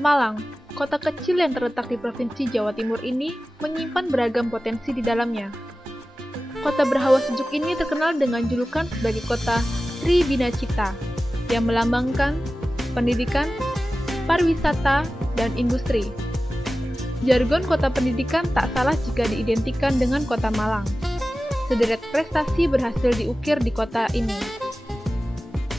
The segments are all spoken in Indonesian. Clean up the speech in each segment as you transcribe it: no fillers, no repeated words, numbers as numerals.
Malang, kota kecil yang terletak di Provinsi Jawa Timur ini menyimpan beragam potensi di dalamnya. Kota berhawa sejuk ini terkenal dengan julukan sebagai kota Sri Binacita, yang melambangkan pendidikan, pariwisata, dan industri. Jargon kota pendidikan tak salah jika diidentikan dengan kota Malang. Sederet prestasi berhasil diukir di kota ini.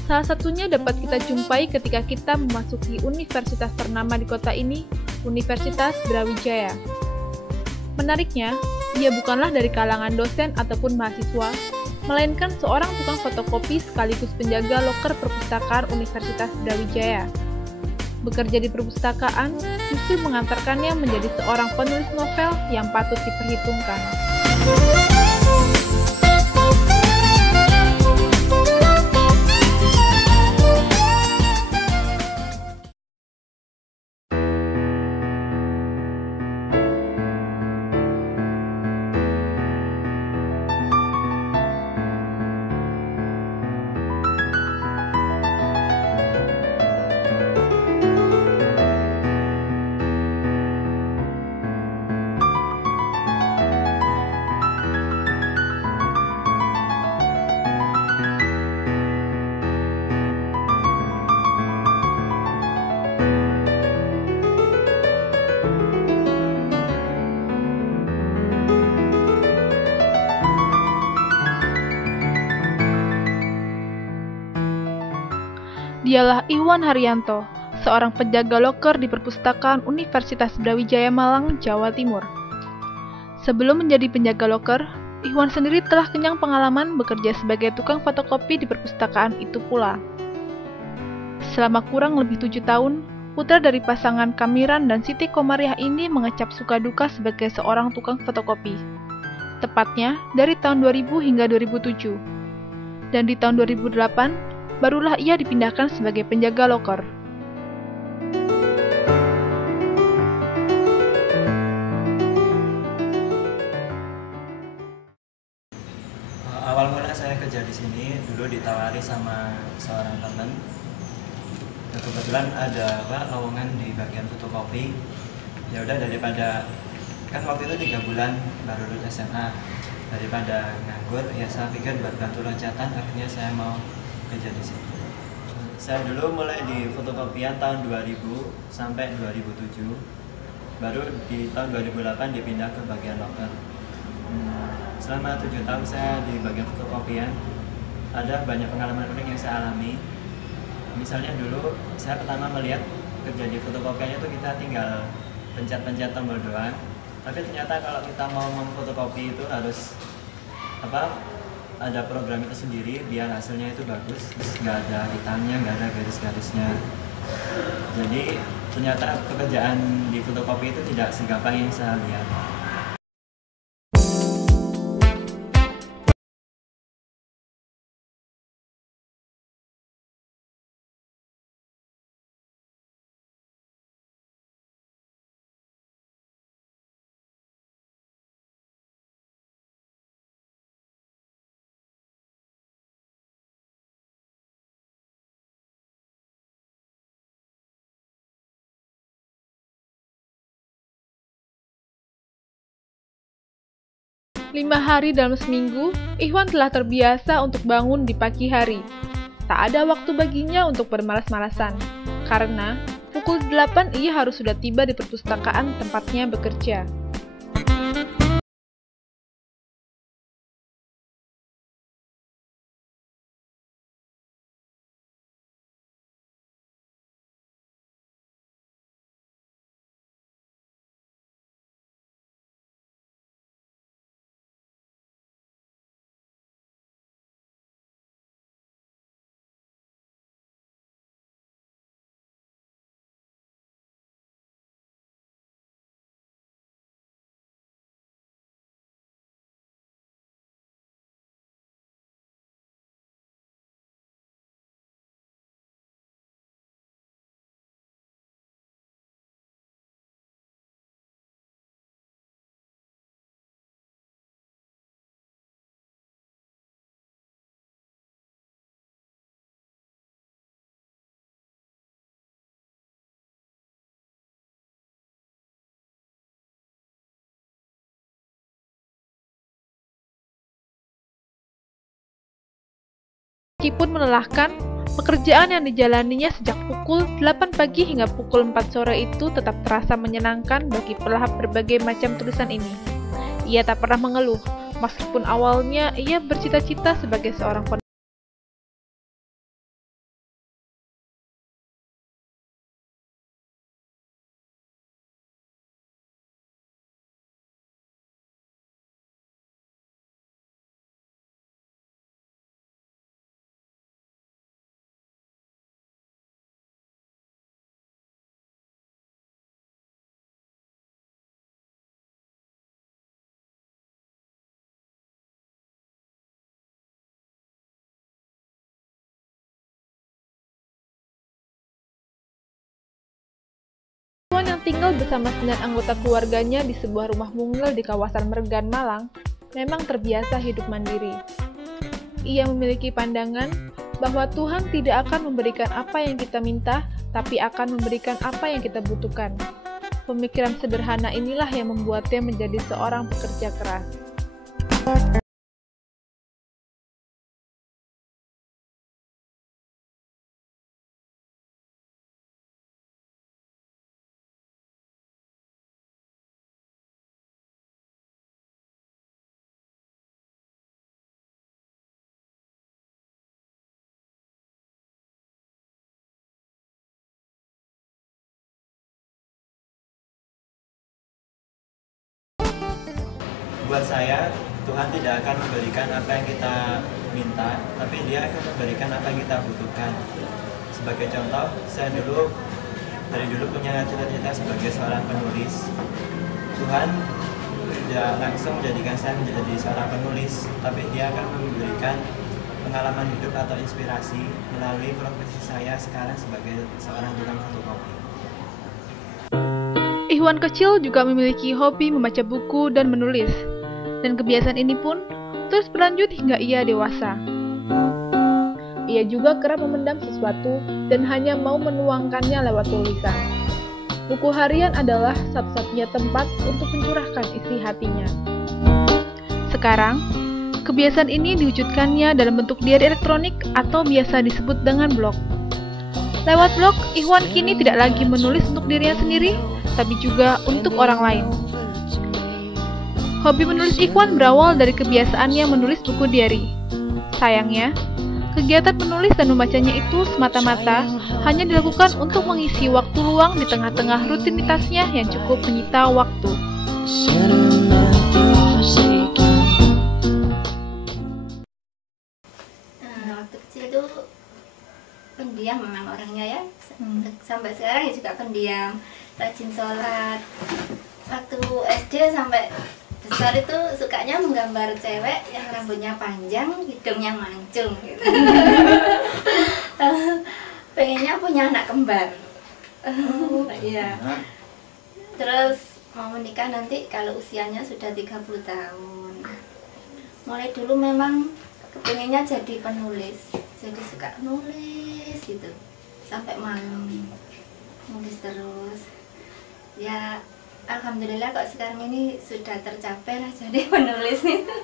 Salah satunya dapat kita jumpai ketika kita memasuki universitas ternama di kota ini, Universitas Brawijaya. Menariknya, ia bukanlah dari kalangan dosen ataupun mahasiswa, melainkan seorang tukang fotokopi sekaligus penjaga loker perpustakaan Universitas Brawijaya. Bekerja di perpustakaan justru mengantarkannya menjadi seorang penulis novel yang patut diperhitungkan. Dialah Iwan Haryanto, seorang penjaga loker di perpustakaan Universitas Brawijaya Malang, Jawa Timur. Sebelum menjadi penjaga loker, Iwan sendiri telah kenyang pengalaman bekerja sebagai tukang fotokopi di perpustakaan itu pula. Selama kurang lebih 7 tahun, putra dari pasangan Kamiran dan Siti Komariah ini mengecap suka duka sebagai seorang tukang fotokopi. Tepatnya dari tahun 2000 hingga 2007. Dan di tahun 2008, barulah ia dipindahkan sebagai penjaga loker. Awal mula saya kerja di sini dulu ditawari sama seorang teman. Kebetulan ada lowongan di bagian fotokopi. Ya udah, daripada kan waktu itu 3 bulan baru lulus SMA, daripada nganggur, ya saya pikir buat bantu loncatan, akhirnya saya mau kerja di sini. Saya dulu mulai di fotokopian tahun 2000 sampai 2007. Baru di tahun 2008 dipindah ke bagian loker. Selama 7 tahun saya di bagian fotokopian, ada banyak pengalaman unik yang saya alami. Misalnya dulu saya pertama melihat kerja di fotokopiannya itu kita tinggal pencet-pencet tombol doang. Tapi ternyata kalau kita mau memfotokopi itu harus ada program itu sendiri biar hasilnya itu bagus, nggak ada hitamnya, nggak ada garis-garisnya. Jadi ternyata pekerjaan di fotokopi itu tidak segampang yang saya lihat. Lima hari dalam seminggu, Iwan telah terbiasa untuk bangun di pagi hari. Tak ada waktu baginya untuk bermalas-malasan, karena pukul 8 ia harus sudah tiba di perpustakaan tempatnya bekerja. Meskipun melelahkan, pekerjaan yang dijalaninya sejak pukul 8 pagi hingga pukul 4 sore itu tetap terasa menyenangkan bagi pelahap berbagai macam tulisan ini. Ia tak pernah mengeluh, meskipun awalnya ia bercita-cita sebagai seorang penulis. Iwan yang tinggal bersama 9 anggota keluarganya di sebuah rumah mungil di kawasan Mergan, Malang, memang terbiasa hidup mandiri. Ia memiliki pandangan bahwa Tuhan tidak akan memberikan apa yang kita minta, tapi akan memberikan apa yang kita butuhkan. Pemikiran sederhana inilah yang membuatnya menjadi seorang pekerja keras. Buat saya, Tuhan tidak akan memberikan apa yang kita minta, tapi Dia akan memberikan apa yang kita butuhkan. Sebagai contoh, saya dari dulu punya cita-cita sebagai seorang penulis. Tuhan tidak langsung menjadikan saya menjadi seorang penulis, tapi Dia akan memberikan pengalaman hidup atau inspirasi melalui profesi saya sekarang sebagai seorang tukang fotokopi. Iwan kecil juga memiliki hobi membaca buku dan menulis, dan kebiasaan ini pun terus berlanjut hingga ia dewasa. Ia juga kerap memendam sesuatu dan hanya mau menuangkannya lewat tulisan. Buku harian adalah satu-satunya tempat untuk mencurahkan isi hatinya. Sekarang, kebiasaan ini diwujudkannya dalam bentuk diari elektronik atau biasa disebut dengan blog. Lewat blog, Iwan kini tidak lagi menulis untuk dirinya sendiri, tapi juga untuk orang lain. Hobi menulis Iwan berawal dari kebiasaannya menulis buku diari. Sayangnya, kegiatan menulis dan membacanya itu semata-mata hanya dilakukan untuk mengisi waktu luang di tengah-tengah rutinitasnya yang cukup menyita waktu. Waktu kecil itu pendiam memang orangnya ya. Sampai sekarang ya juga pendiam, rajin sholat. Waktu SD sampai besar itu sukanya menggambar cewek yang rambutnya panjang, hidungnya mancung gitu. Pengennya punya anak kembar. Iya. Terus mau menikah nanti kalau usianya sudah 30 tahun. Mulai dulu memang kepengennya jadi penulis, jadi suka nulis gitu sampai malam, nulis terus. Ya alhamdulillah kok sekarang ini sudah tercapai lah jadi penulis itu.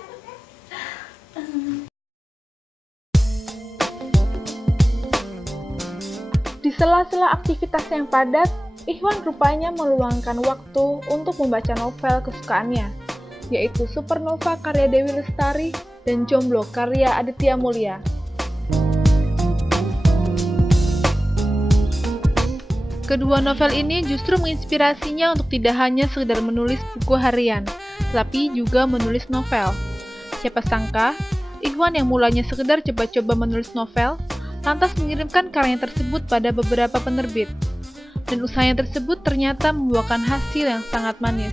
Di sela-sela aktivitas yang padat, Iwan rupanya meluangkan waktu untuk membaca novel kesukaannya, yaitu Supernova karya Dewi Lestari dan Jomblo karya Aditya Mulia. Kedua novel ini justru menginspirasinya untuk tidak hanya sekedar menulis buku harian, tapi juga menulis novel. Siapa sangka, Iwan yang mulanya sekedar coba-coba menulis novel, lantas mengirimkan karyanya tersebut pada beberapa penerbit. Dan usahanya tersebut ternyata membuahkan hasil yang sangat manis.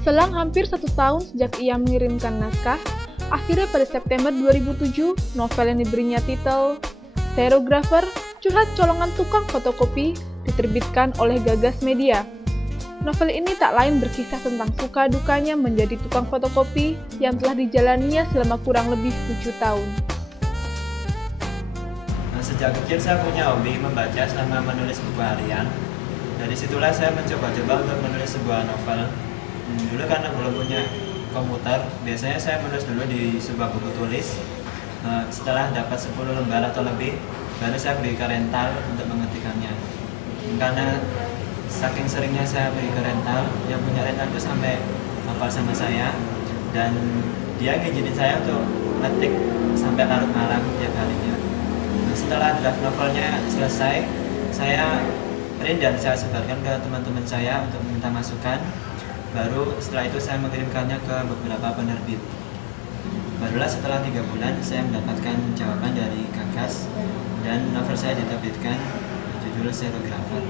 Selang hampir 1 tahun sejak ia mengirimkan naskah, akhirnya pada September 2007, novel yang diberinya titel Stereographer, Curhat Colongan Tukang Fotokopi, diterbitkan oleh Gagas Media. Novel ini tak lain berkisah tentang suka dukanya menjadi tukang fotokopi yang telah dijalaninya selama kurang lebih 7 tahun. Sejak kecil saya punya hobi membaca sama menulis buku harian. Dari situlah saya mencoba-coba untuk menulis sebuah novel. Dulu karena belum punya komputer, biasanya saya menulis dulu di sebuah buku tulis. Setelah dapat 10 lembar atau lebih, baru saya beri ke rental untuk mengetikkannya. Karena saking seringnya saya beri ke rental, yang punya rental itu sampai hafal sama saya, dan dia ngizinin saya untuk ngetik sampai larut malam tiap harinya. Setelah draft novelnya selesai, saya print dan saya sebarkan ke teman-teman saya untuk meminta masukan. Baru setelah itu saya mengirimkannya ke beberapa penerbit. Barulah setelah 3 bulan saya mendapatkan jawaban dari Gagas dan novel saya diterbitkan berjudul Xerographer.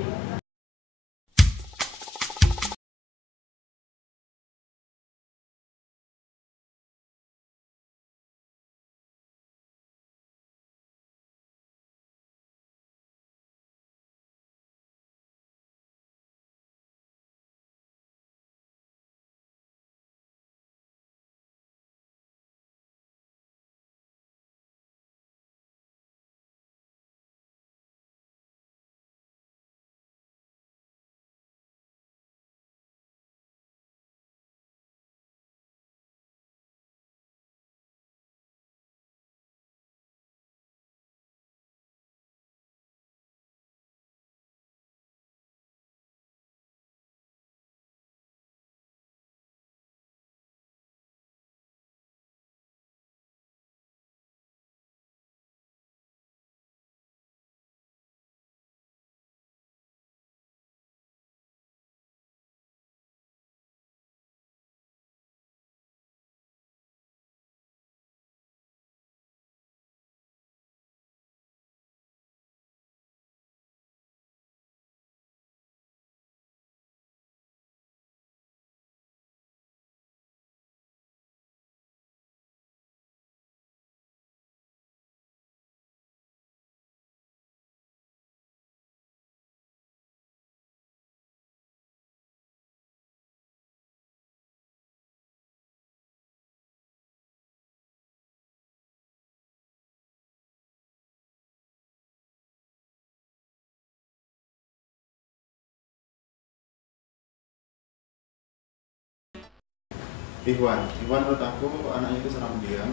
Iwan menurut aku anaknya itu seorang pendiam.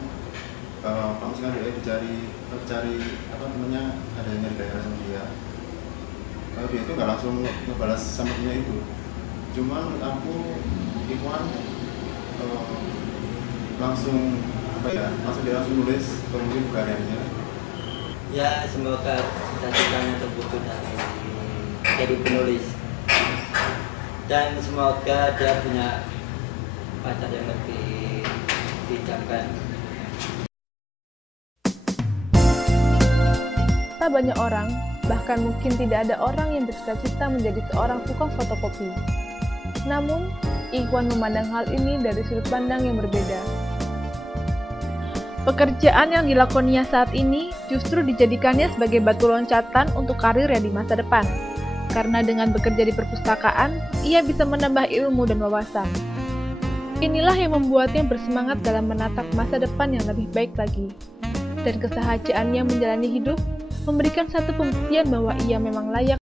Kalau misalkan dia cari apa namanya, ada yang nyari gaya sama dia, dia itu nggak langsung ngebalas sama dia itu. Cuma menurut aku Iwan langsung langsung nulis kemudian karyanya. Ya, semoga cita-citanya terwujud dari jadi penulis, dan semoga dia punya pacar yang lebih bijaksana. Tak banyak orang, bahkan mungkin tidak ada orang yang bercita-cita menjadi seorang tukang fotokopi. Namun, Ikhwan memandang hal ini dari sudut pandang yang berbeda. Pekerjaan yang dilakoninya saat ini justru dijadikannya sebagai batu loncatan untuk karirnya di masa depan. Karena dengan bekerja di perpustakaan, ia bisa menambah ilmu dan wawasan. Inilah yang membuatnya bersemangat dalam menatap masa depan yang lebih baik lagi. Dan kesahajaannya menjalani hidup memberikan satu pembuktian bahwa ia memang layak